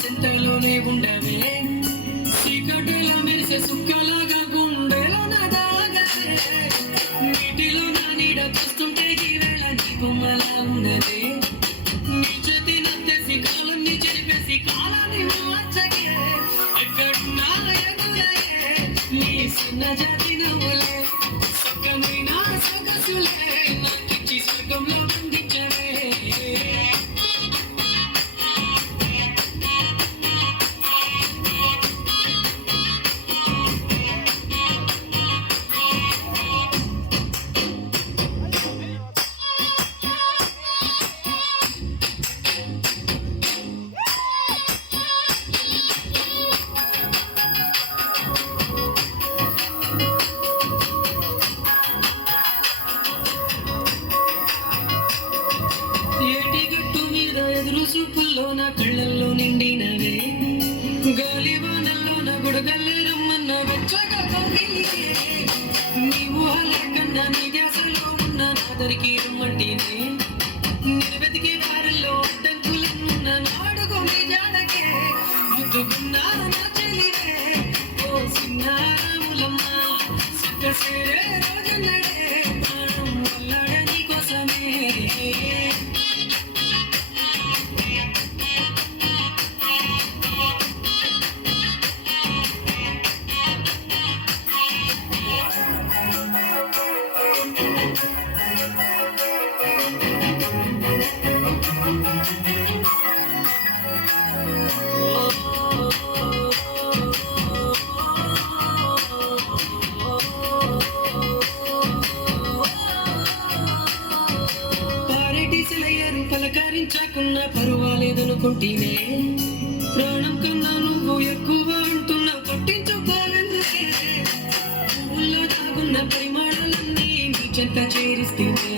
సింతలోనే ఉండవే చీకటిలో మెరిసే సుక్కలాగా గుండెలో నదాగలే నీటిలో నా నీడ చూస్తుంటే ఈ వేళ నీ బొమ్మలా ఉన్నదే నీ చేతి నత్తేసి కాలాన్ని చెరిపేసి కాలాన్ని మార్చగే ఎక్కడున్నా ఎదురయ్యే నీ చిన్న జాతి నవ్వులే సొక్కమైన సొగసులే నాకిచ్చి స్వర్గంలో బంధించవే ఎదురు చూపుల్లో నా కళ్ళల్లో నిండినవే గాలివానల్లో నా గుడగల్లి రమ్మన్న వెచ్చగా కౌగిలికే నీ ఊహలే కన్నా నీ ధ్యాసలో ఉన్న నాదరికి రమ్మంటేనే నిలవెతికి దారిలో అడ్డంకులన్న నాడుగు నీ జాడకే ముద్దుకున్నా నా చెలివే ఓ సిన్నారాములమ్మ సక్కసేరే రోజన్నడే ప్రాణం వల్లడ నీ కోసమే పలకరించకున్నా పర్వాలేదనుకుంటేనే ప్రాణం కన్నా నువ్వు ఎక్కువ అంటున్నా పట్టించుకోవెందుకే ఊళ్ళో దాగున్న పరిమాణాలన్నీ నీ చెంత చేరిస్తేనే